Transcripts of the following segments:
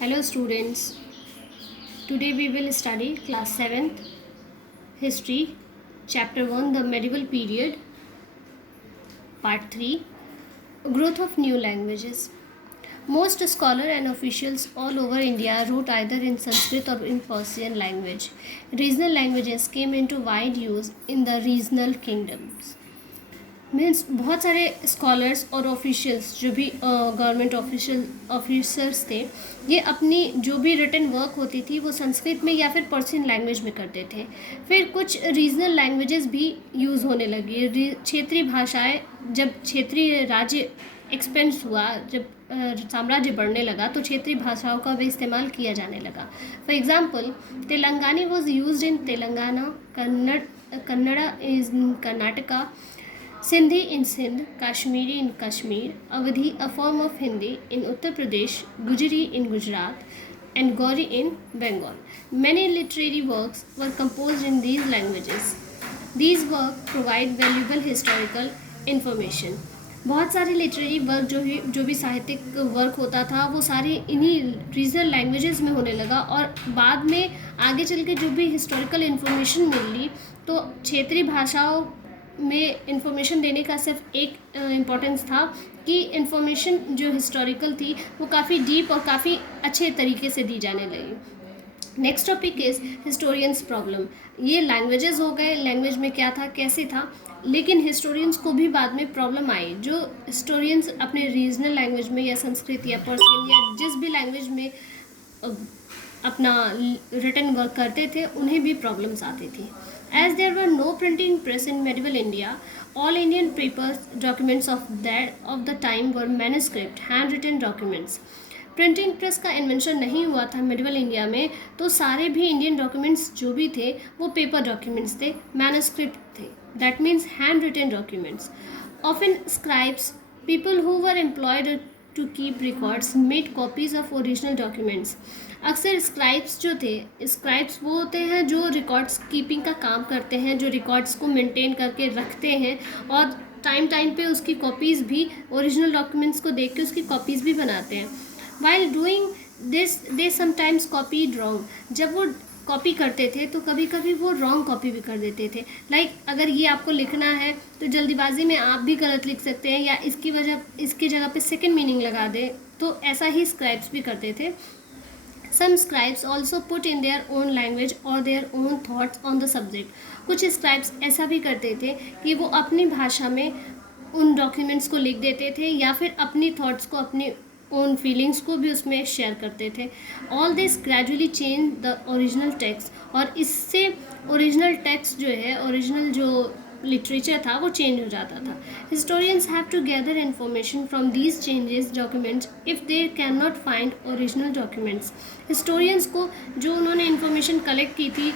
Hello students, today we will study class 7th history chapter 1 the medieval period part 3 growth of new languages. Most scholars and officials all over India wrote either in Sanskrit or in Persian language. Regional languages came into wide use in the regional kingdoms. Means बहुत सारे scholars और officials जो भी government officers थे, ये अपनी जो भी रिटन वर्क होती थी वो संस्कृत में या फिर पर्शियन लैंग्वेज में करते थे. फिर कुछ रीजनल लैंग्वेजेस भी यूज़ होने लगी. क्षेत्रीय भाषाएं, जब क्षेत्रीय राज्य एक्सपेंड हुआ, जब साम्राज्य बढ़ने लगा तो क्षेत्रीय भाषाओं का भी इस्तेमाल किया जाने लगा. For example, Telangani was use in Telangana, Kannada in Karnataka, Sindhi in Sindh, Kashmiri in Kashmir, Awadhi, a form of Hindi, in Uttar Pradesh, Gujari in Gujarat, and Gauri in Bengal. Many literary works were composed in these languages. These works provide valuable historical information. बहुत सारे literary work जो भी साहित्यिक work होता था वो सारे इन्हीं रीजनल लैंग्वेजेस में होने लगा, और बाद में आगे चल के जो भी हिस्टोरिकल इन्फॉर्मेशन मिली तो क्षेत्रीय भाषाओं में इंफॉर्मेशन देने का सिर्फ एक इम्पोर्टेंस था कि इंफॉर्मेशन जो हिस्टोरिकल थी वो काफ़ी डीप और काफ़ी अच्छे तरीके से दी जाने लगी. Next topic is historians problem. ये लैंग्वेजेस हो गए, लैंग्वेज में क्या था कैसे था, लेकिन हिस्टोरियंस को भी बाद में प्रॉब्लम आई. जो हिस्टोरियंस अपने रीजनल लैंग्वेज में या संस्कृत या पर्शियन या जिस भी लैंग्वेज में अपना रिटन वर्क करते थे उन्हें भी प्रॉब्लम्स आती थी. As there were no printing press in medieval India, all Indian papers, documents of the time were manuscript, handwritten documents. Printing press का इन्वेंशन नहीं हुआ था मेडिवल इंडिया में, तो सारे भी इंडियन डॉक्यूमेंट्स जो भी थे वो पेपर डॉक्यूमेंट्स थे, मैनuscript थे. That means hand written documents. Often scribes, people who were employed to keep records, made copies of original documents. अक्सर स्क्राइब्स जो थे, स्क्राइब्स वो होते हैं जो रिकॉर्ड्स कीपिंग का काम करते हैं, जो रिकॉर्ड्स को मेंटेन करके रखते हैं और टाइम पे उसकी कॉपीज़ भी, ओरिजिनल डॉक्यूमेंट्स को देख के उसकी कॉपीज़ भी बनाते हैं. While doing this they sometimes copied wrong. जब वो कॉपी करते थे तो कभी कभी वो रॉन्ग कॉपी भी कर देते थे. लाइक अगर ये आपको लिखना है तो जल्दीबाजी में आप भी गलत लिख सकते हैं, या इसकी जगह पे सेकंड मीनिंग लगा दें, तो ऐसा ही स्क्राइब्स भी करते थे. Some scribes also put in their own language or their own thoughts on the subject. कुछ स्क्राइब्स ऐसा भी करते थे कि वो अपनी भाषा में उन डॉक्यूमेंट्स को लिख देते थे या फिर अपनी थॉट्स को, अपनी ओन फीलिंग्स को भी उसमें शेयर करते थे. All this gradually change the original text, और इससे ओरिजिनल टेक्स्ट जो है, ओरिजिनल जो लिटरेचर था वो चेंज हो जाता था. Historians have to gather information from these changes documents if they can not find original documents. Historians को जो उन्होंने इन्फॉर्मेशन कलेक्ट की थी,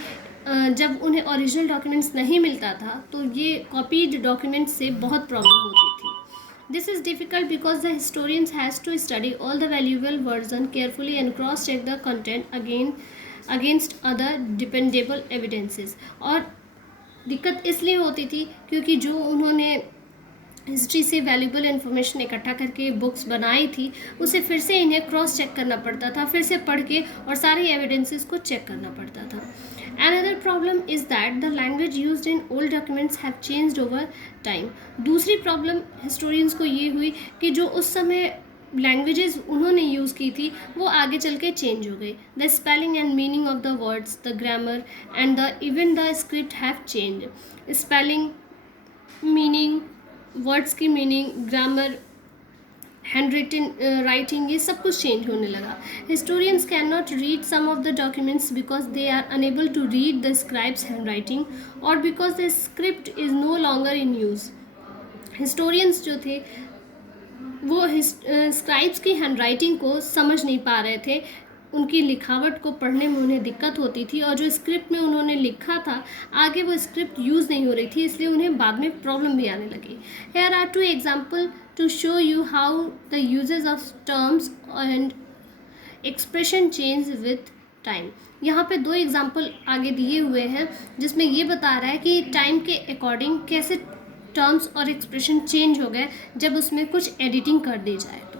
जब उन्हें ओरिजिनल डॉक्यूमेंट्स नहीं मिलता था तो ये कॉपीड डॉक्यूमेंट्स से बहुत प्रॉब्लम होती थी. This is difficult because the historians has to study all the valuable version carefully and cross-check the content against other dependable evidences. और दिक्कत इसलिए होती थी क्योंकि जो उन्होंने हिस्ट्री से वैल्यूबल इन्फॉर्मेशन इकट्ठा करके बुक्स बनाई थी उसे फिर से इन्हें क्रॉस चेक करना पड़ता था, फिर से पढ़ के और सारे एविडेंसेस को चेक करना पड़ता था. Another problem is that the language used in old documents have changed over time. दूसरी प्रॉब्लम हिस्टोरियंस को ये हुई कि जो उस समय लैंग्वेजेस उन्होंने यूज़ की थी वो आगे चल के चेंज हो गई. The spelling and meaning of the words, the grammar and even the script have change. Spelling, meaning, words की meaning, grammar, hand written writing, ये सब कुछ चेंज होने लगा. Historians can not read some of the documents because they are unable to read the scribes hand writing और because the script is no longer in use. Historians जो थे वो scribes की हैंड राइटिंग को समझ नहीं पा रहे थे, उनकी लिखावट को पढ़ने में उन्हें दिक्कत होती थी, और जो स्क्रिप्ट में उन्होंने लिखा था आगे वो स्क्रिप्ट यूज़ नहीं हो रही थी, इसलिए उन्हें बाद में प्रॉब्लम भी आने लगी. Here are 2 example to show you how the uses of terms and expression change with time. यहाँ पे 2 एग्जाम्पल आगे दिए हुए हैं जिसमें ये बता रहा है कि टाइम के अकॉर्डिंग कैसे टर्म्स और एक्सप्रेशन चेंज हो गए जब उसमें कुछ एडिटिंग कर दी जाए. तो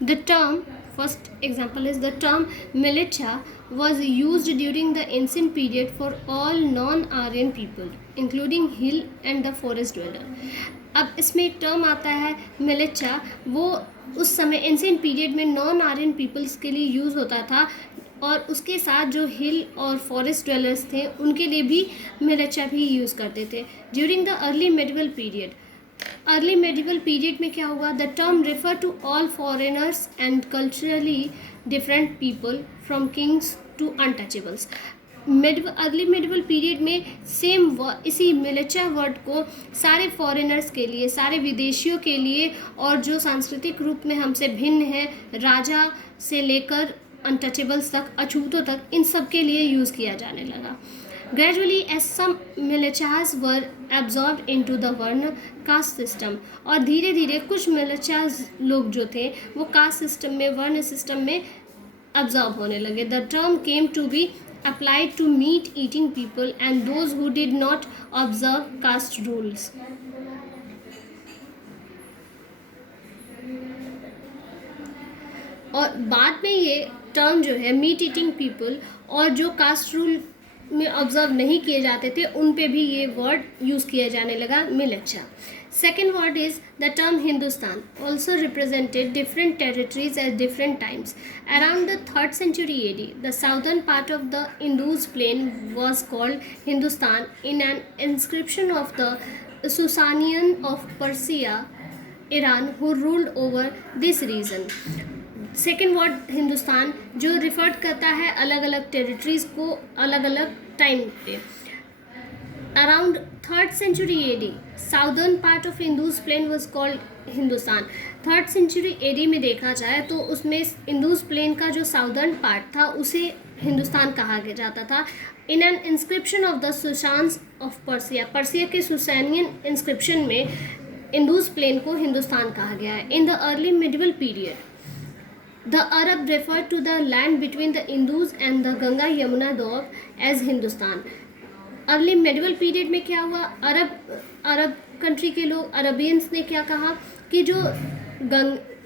The term, first example is the term militia was used during the ancient period for all non-Aryan people, including hill and the forest dweller. अब इसमें एक टर्म आता है मिलिचा, वो उस समय एंशिएंट पीरियड में नॉन आर्यन पीपल्स के लिए यूज़ होता था, और उसके साथ जो हिल और फॉरेस्ट ड्वेलर्स थे उनके लिए भी मिलिचा भी यूज़ करते थे. During the early medieval period में क्या हुआ, the term refer to all foreigners and culturally different people from kings to untouchables. Early medieval period में इसी मिलिचा वर्ड को सारे फॉरेनर्स के लिए, सारे विदेशियों के लिए, और जो सांस्कृतिक रूप में हमसे भिन्न है, राजा से लेकर अनटचेबल्स तक, अछूतों तक, इन सब के लिए यूज़ किया जाने लगा. ग्रेजुअली एज सम मिलिचास were absorb into the varna caste system, और धीरे धीरे कुछ मिलिचास लोग जो थे वो कास्ट सिस्टम में, वर्ण सिस्टम में एब्जॉर्ब होने लगे. The term came to be applied to meat eating people and those who did not observe caste rules. और बाद में ये टर्म जो है मीट ईटिंग पीपल और जो कास्ट रूल में ऑब्जर्व नहीं किए जाते थे उन पे भी ये वर्ड यूज़ किया जाने लगा, मिलिचा. Second word is the term Hindustan, also represented different territories at different times. Around the 3rd century AD, the southern part of the Indus plain was called Hindustan in an inscription of the Sasanian of Persia, Iran, who ruled over this region. Second word Hindustan जो referred करता है अलग अलग territories को अलग अलग time पे. Around 3rd century AD, southern part of Indus plain was called Hindustan. 3rd century AD में देखा जाए तो उसमें इंदूज प्लेन का जो साउदर्न पार्ट था उसे हिंदुस्तान कहा जाता था. In an inscription of the Sasanians of Persia, Persia के सुसैनियन इंस्क्रिप्शन में इंदूज प्लेन को हिंदुस्तान कहा गया है. In the early medieval period the Arab referred to the land between the Indus and the Ganga Yamuna Doab as Hindustan. Early medieval period में क्या हुआ, Arab country के लोग, अरबियंस ने क्या कहा कि जो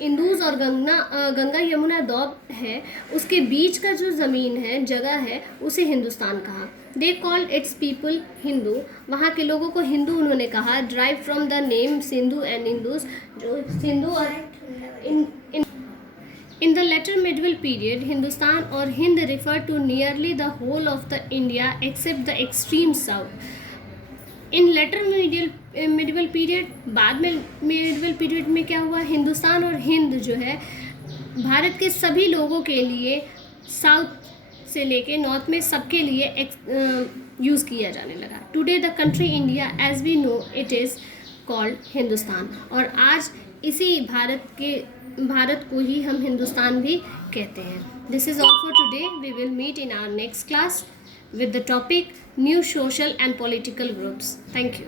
इंदूज और गंगा यमुना दौब है उसके बीच का जो ज़मीन है, जगह है, उसे हिंदुस्तान कहा. They called its people Hindu, वहाँ के लोगों को हिंदू उन्होंने कहा. Derived from the name Sindhu and Indus, जो सिंधु और In the later medieval period, Hindustan or Hind referred to nearly the whole of the India except the extreme south. In later medieval period, बाद में medieval period में क्या हुआ, हिंदुस्तान और हिंद जो है भारत के सभी लोगों के लिए, साउथ से लेके नॉर्थ में सबके लिए यूज़ किया जाने लगा. Today the country India as we know it is called Hindustan, और आज इसी भारत को ही हम हिंदुस्तान भी कहते हैं. This is all for today. We will meet in our next class with the topic new social and political groups. Thank you.